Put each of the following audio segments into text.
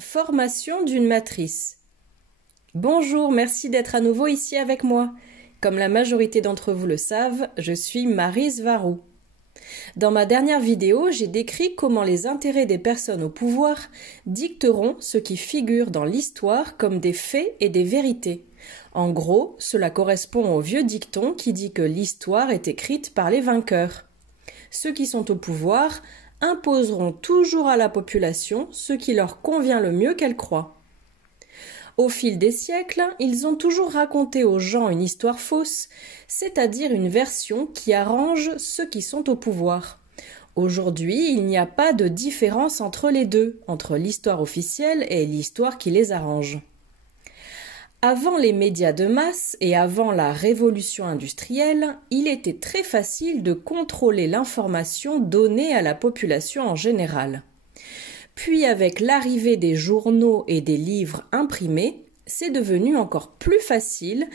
Formation d'une matrice. Bonjour, merci d'être à nouveau ici avec moi. Comme la majorité d'entre vous le savent, je suis Maryse Varou. Dans ma dernière vidéo, j'ai décrit comment les intérêts des personnes au pouvoir dicteront ce qui figure dans l'histoire comme des faits et des vérités. En gros, cela correspond au vieux dicton qui dit que l'histoire est écrite par les vainqueurs. Ceux qui sont au pouvoir imposeront toujours à la population ce qui leur convient le mieux qu'elle croit. Au fil des siècles, ils ont toujours raconté aux gens une histoire fausse, c'est-à-dire une version qui arrange ceux qui sont au pouvoir. Aujourd'hui, il n'y a pas de différence entre les deux, entre l'histoire officielle et l'histoire qui les arrange. Avant les médias de masse et avant la révolution industrielle, il était très facile de contrôler l'information donnée à la population en général. Puis avec l'arrivée des journaux et des livres imprimés, c'est devenu encore plus facile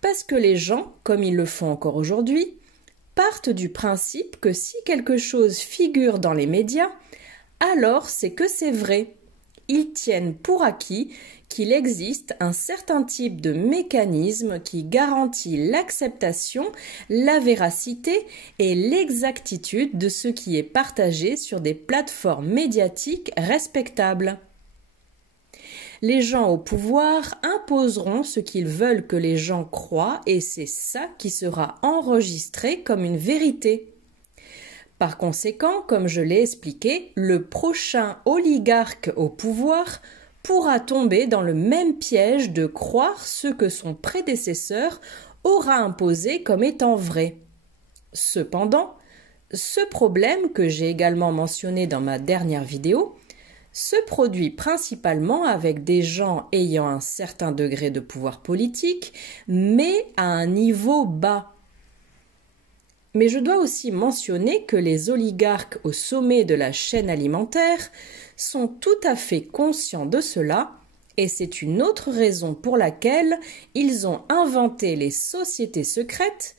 parce que les gens, comme ils le font encore aujourd'hui, partent du principe que si quelque chose figure dans les médias, alors c'est que c'est vrai. Ils tiennent pour acquis qu'il existe un certain type de mécanisme qui garantit l'acceptation, la véracité et l'exactitude de ce qui est partagé sur des plateformes médiatiques respectables. Les gens au pouvoir imposeront ce qu'ils veulent que les gens croient et c'est ça qui sera enregistré comme une vérité. Par conséquent, comme je l'ai expliqué, le prochain oligarque au pouvoir pourra tomber dans le même piège de croire ce que son prédécesseur aura imposé comme étant vrai. Cependant, ce problème que j'ai également mentionné dans ma dernière vidéo se produit principalement avec des gens ayant un certain degré de pouvoir politique, mais à un niveau bas. Mais je dois aussi mentionner que les oligarques au sommet de la chaîne alimentaire sont tout à fait conscients de cela et c'est une autre raison pour laquelle ils ont inventé les sociétés secrètes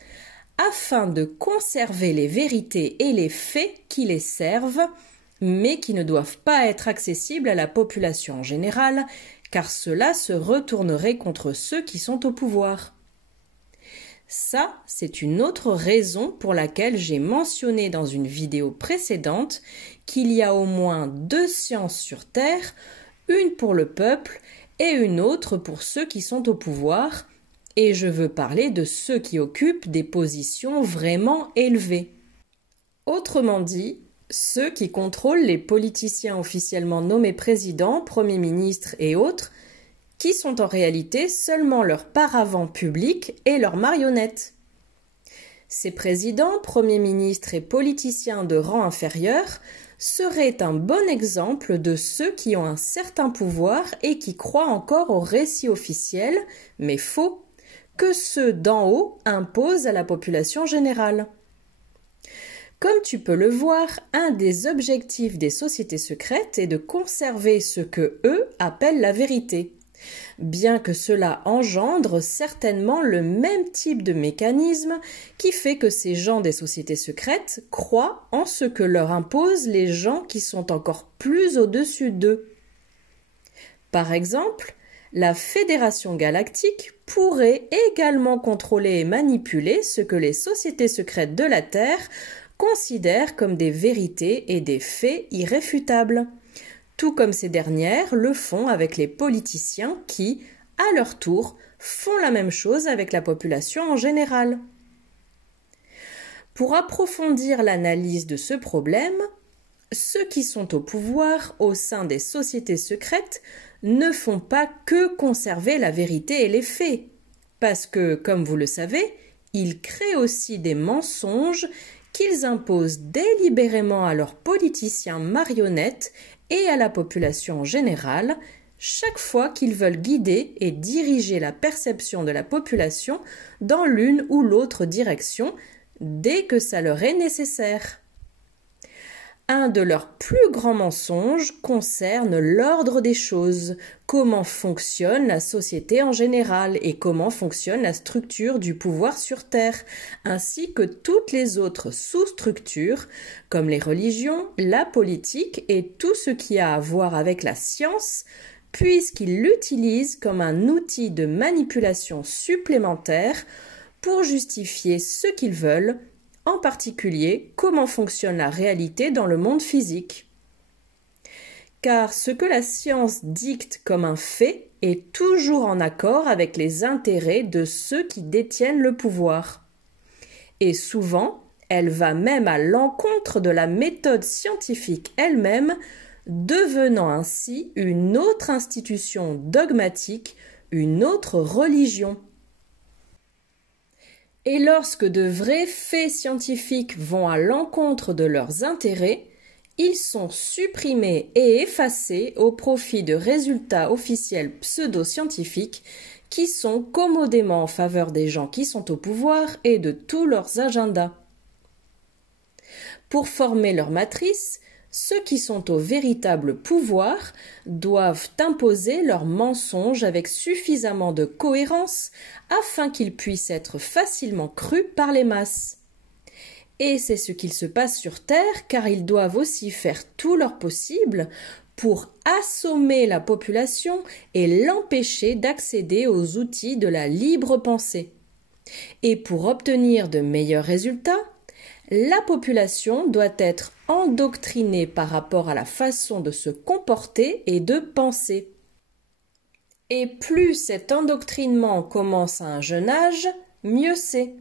afin de conserver les vérités et les faits qui les servent, mais qui ne doivent pas être accessibles à la population en général, car cela se retournerait contre ceux qui sont au pouvoir. Ça, c'est une autre raison pour laquelle j'ai mentionné dans une vidéo précédente qu'il y a au moins deux sciences sur Terre, une pour le peuple et une autre pour ceux qui sont au pouvoir, et je veux parler de ceux qui occupent des positions vraiment élevées. Autrement dit, ceux qui contrôlent les politiciens officiellement nommés présidents, premiers ministres et autres, qui sont en réalité seulement leurs paravents publics et leurs marionnettes. Ces présidents, premiers ministres et politiciens de rang inférieur seraient un bon exemple de ceux qui ont un certain pouvoir et qui croient encore au récit officiel, mais faux, que ceux d'en haut imposent à la population générale. Comme tu peux le voir, un des objectifs des sociétés secrètes est de conserver ce que eux appellent la vérité. Bien que cela engendre certainement le même type de mécanisme qui fait que ces gens des sociétés secrètes croient en ce que leur imposent les gens qui sont encore plus au-dessus d'eux. Par exemple, la Fédération galactique pourrait également contrôler et manipuler ce que les sociétés secrètes de la Terre considèrent comme des vérités et des faits irréfutables. Tout comme ces dernières le font avec les politiciens qui, à leur tour, font la même chose avec la population en général. Pour approfondir l'analyse de ce problème, ceux qui sont au pouvoir au sein des sociétés secrètes ne font pas que conserver la vérité et les faits, parce que, comme vous le savez, ils créent aussi des mensonges qu'ils imposent délibérément à leurs politiciens marionnettes et à la population en général, chaque fois qu'ils veulent guider et diriger la perception de la population dans l'une ou l'autre direction, dès que ça leur est nécessaire. Un de leurs plus grands mensonges concerne l'ordre des choses, comment fonctionne la société en général et comment fonctionne la structure du pouvoir sur Terre, ainsi que toutes les autres sous-structures, comme les religions, la politique et tout ce qui a à voir avec la science, puisqu'ils l'utilisent comme un outil de manipulation supplémentaire pour justifier ce qu'ils veulent, en particulier comment fonctionne la réalité dans le monde physique. Car ce que la science dicte comme un fait est toujours en accord avec les intérêts de ceux qui détiennent le pouvoir. Et souvent, elle va même à l'encontre de la méthode scientifique elle-même, devenant ainsi une autre institution dogmatique, une autre religion. Et lorsque de vrais faits scientifiques vont à l'encontre de leurs intérêts, ils sont supprimés et effacés au profit de résultats officiels pseudo-scientifiques qui sont commodément en faveur des gens qui sont au pouvoir et de tous leurs agendas. Pour former leur matrice, ceux qui sont au véritable pouvoir doivent imposer leurs mensonges avec suffisamment de cohérence afin qu'ils puissent être facilement crus par les masses. Et c'est ce qu'il se passe sur Terre, car ils doivent aussi faire tout leur possible pour assommer la population et l'empêcher d'accéder aux outils de la libre pensée. Et pour obtenir de meilleurs résultats, la population doit être endoctrinée par rapport à la façon de se comporter et de penser. Et plus cet endoctrinement commence à un jeune âge, mieux c'est.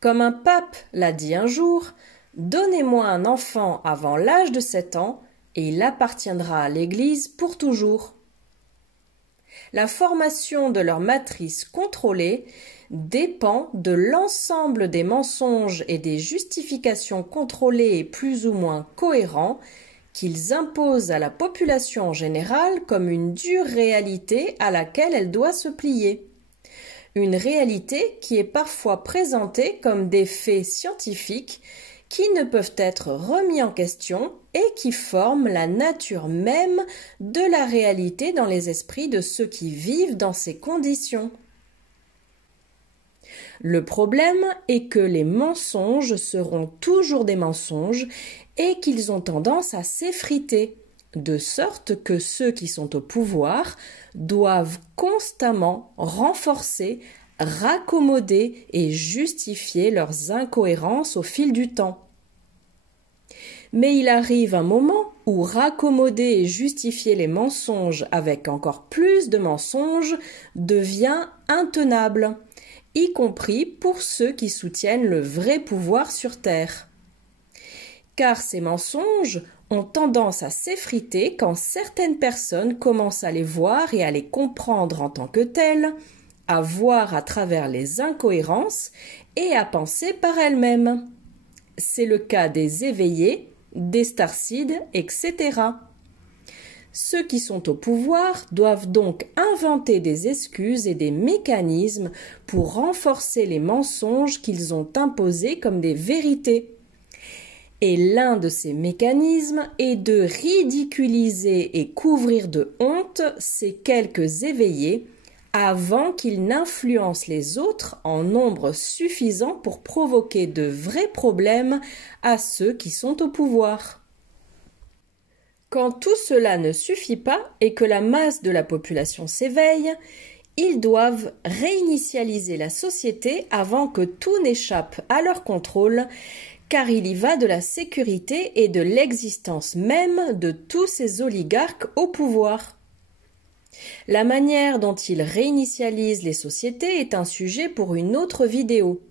Comme un pape l'a dit un jour, « Donnez-moi un enfant avant l'âge de 7 ans et il appartiendra à l'Église pour toujours. » La formation de leur matrice contrôlée dépend de l'ensemble des mensonges et des justifications contrôlées et plus ou moins cohérents qu'ils imposent à la population en général comme une dure réalité à laquelle elle doit se plier. Une réalité qui est parfois présentée comme des faits scientifiques qui ne peuvent être remis en question et qui forment la nature même de la réalité dans les esprits de ceux qui vivent dans ces conditions. Le problème est que les mensonges seront toujours des mensonges et qu'ils ont tendance à s'effriter, de sorte que ceux qui sont au pouvoir doivent constamment renforcer, raccommoder et justifier leurs incohérences au fil du temps. Mais il arrive un moment où raccommoder et justifier les mensonges avec encore plus de mensonges devient intenable, y compris pour ceux qui soutiennent le vrai pouvoir sur Terre. Car ces mensonges ont tendance à s'effriter quand certaines personnes commencent à les voir et à les comprendre en tant que telles, à voir à travers les incohérences et à penser par elles-mêmes. C'est le cas des éveillés, des starcides, etc. Ceux qui sont au pouvoir doivent donc inventer des excuses et des mécanismes pour renforcer les mensonges qu'ils ont imposés comme des vérités. Et l'un de ces mécanismes est de ridiculiser et couvrir de honte ces quelques éveillés avant qu'ils n'influencent les autres en nombre suffisant pour provoquer de vrais problèmes à ceux qui sont au pouvoir. Quand tout cela ne suffit pas et que la masse de la population s'éveille, ils doivent réinitialiser la société avant que tout n'échappe à leur contrôle, car il y va de la sécurité et de l'existence même de tous ces oligarques au pouvoir. La manière dont ils réinitialisent les sociétés est un sujet pour une autre vidéo.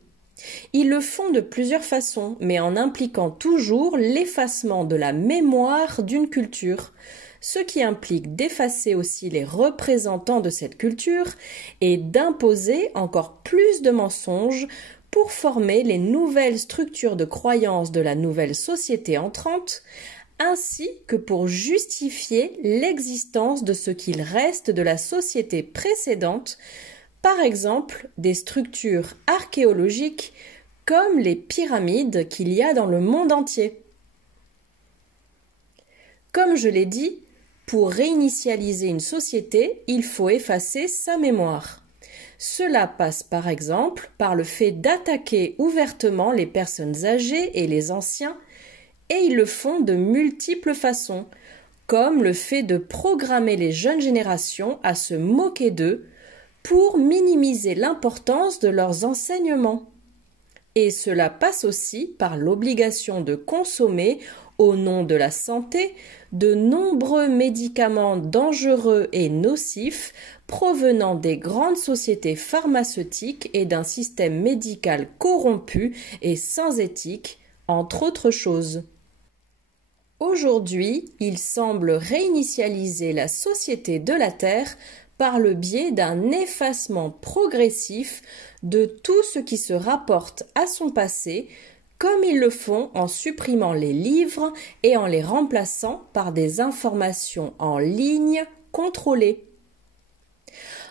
Ils le font de plusieurs façons, mais en impliquant toujours l'effacement de la mémoire d'une culture, ce qui implique d'effacer aussi les représentants de cette culture et d'imposer encore plus de mensonges pour former les nouvelles structures de croyances de la nouvelle société entrante, ainsi que pour justifier l'existence de ce qu'il reste de la société précédente, par exemple des structures archéologiques comme les pyramides qu'il y a dans le monde entier. Comme je l'ai dit, pour réinitialiser une société, il faut effacer sa mémoire. Cela passe par exemple par le fait d'attaquer ouvertement les personnes âgées et les anciens, et ils le font de multiples façons, comme le fait de programmer les jeunes générations à se moquer d'eux pour minimiser l'importance de leurs enseignements. Et cela passe aussi par l'obligation de consommer, au nom de la santé, de nombreux médicaments dangereux et nocifs provenant des grandes sociétés pharmaceutiques et d'un système médical corrompu et sans éthique, entre autres choses. Aujourd'hui, il semble réinitialiser la société de la Terre par le biais d'un effacement progressif de tout ce qui se rapporte à son passé, comme ils le font en supprimant les livres et en les remplaçant par des informations en ligne contrôlées.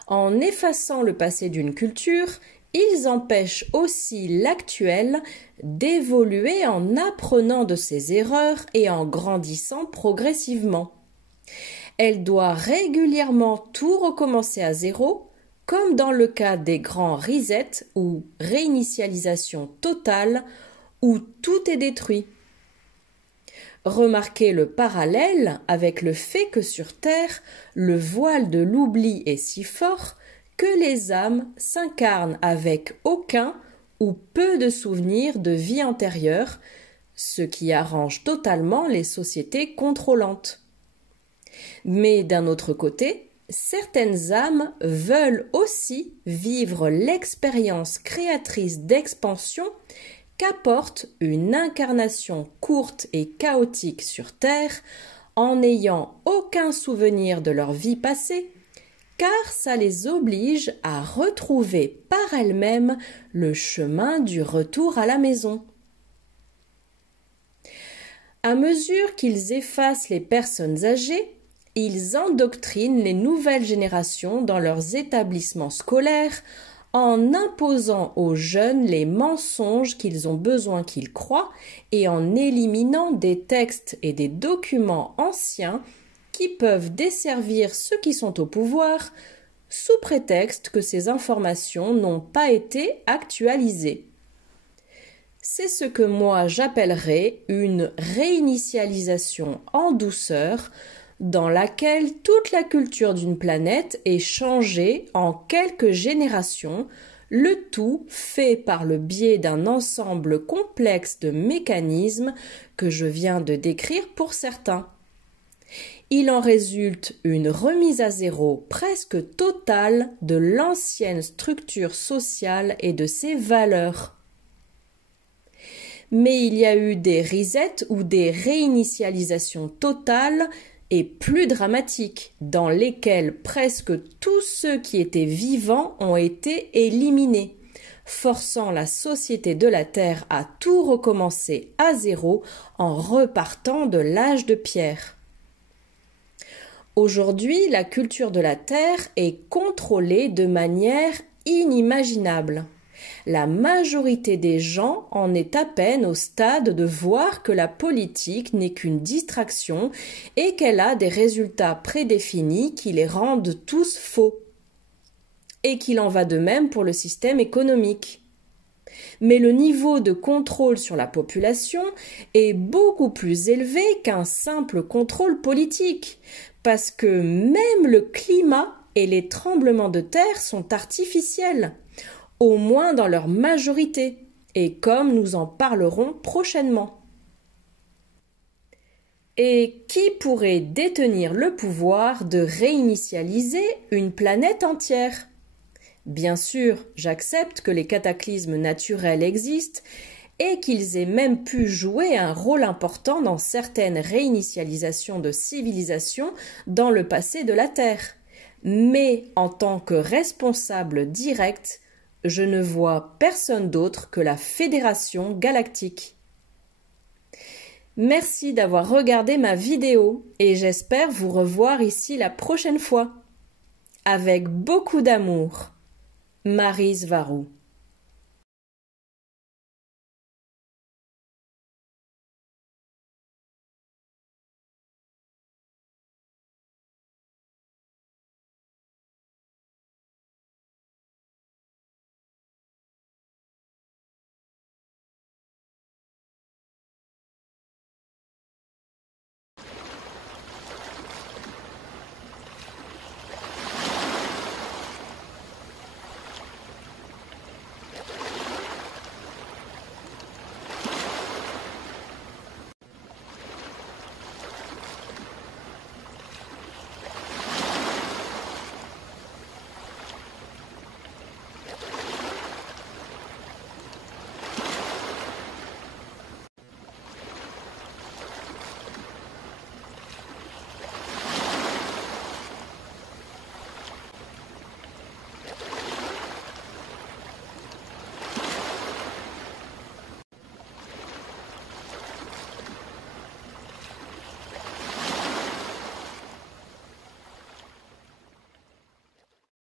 En effaçant le passé d'une culture, ils empêchent aussi l'actuel d'évoluer en apprenant de ses erreurs et en grandissant progressivement. Elle doit régulièrement tout recommencer à zéro, comme dans le cas des grands resets ou réinitialisation totale, où tout est détruit. Remarquez le parallèle avec le fait que sur Terre, le voile de l'oubli est si fort que les âmes s'incarnent avec aucun ou peu de souvenirs de vie antérieure, ce qui arrange totalement les sociétés contrôlantes. Mais d'un autre côté, certaines âmes veulent aussi vivre l'expérience créatrice d'expansion qu'apporte une incarnation courte et chaotique sur Terre en n'ayant aucun souvenir de leur vie passée, car ça les oblige à retrouver par elles-mêmes le chemin du retour à la maison. À mesure qu'ils effacent les personnes âgées, ils endoctrinent les nouvelles générations dans leurs établissements scolaires en imposant aux jeunes les mensonges qu'ils ont besoin qu'ils croient et en éliminant des textes et des documents anciens qui peuvent desservir ceux qui sont au pouvoir sous prétexte que ces informations n'ont pas été actualisées. C'est ce que moi j'appellerais une réinitialisation en douceur, dans laquelle toute la culture d'une planète est changée en quelques générations, le tout fait par le biais d'un ensemble complexe de mécanismes que je viens de décrire pour certains. Il en résulte une remise à zéro presque totale de l'ancienne structure sociale et de ses valeurs. Mais il y a eu des resets ou des réinitialisations totales et plus dramatiques, dans lesquels presque tous ceux qui étaient vivants ont été éliminés, forçant la société de la Terre à tout recommencer à zéro en repartant de l'âge de pierre. Aujourd'hui, la culture de la Terre est contrôlée de manière inimaginable. La majorité des gens en est à peine au stade de voir que la politique n'est qu'une distraction et qu'elle a des résultats prédéfinis qui les rendent tous faux. Et qu'il en va de même pour le système économique. Mais le niveau de contrôle sur la population est beaucoup plus élevé qu'un simple contrôle politique, parce que même le climat et les tremblements de terre sont artificiels, au moins dans leur majorité, et comme nous en parlerons prochainement. Et qui pourrait détenir le pouvoir de réinitialiser une planète entière ? Bien sûr, j'accepte que les cataclysmes naturels existent et qu'ils aient même pu jouer un rôle important dans certaines réinitialisations de civilisations dans le passé de la Terre. Mais en tant que responsable direct, je ne vois personne d'autre que la Fédération Galactique. Merci d'avoir regardé ma vidéo et j'espère vous revoir ici la prochaine fois. Avec beaucoup d'amour, Maryse Varou.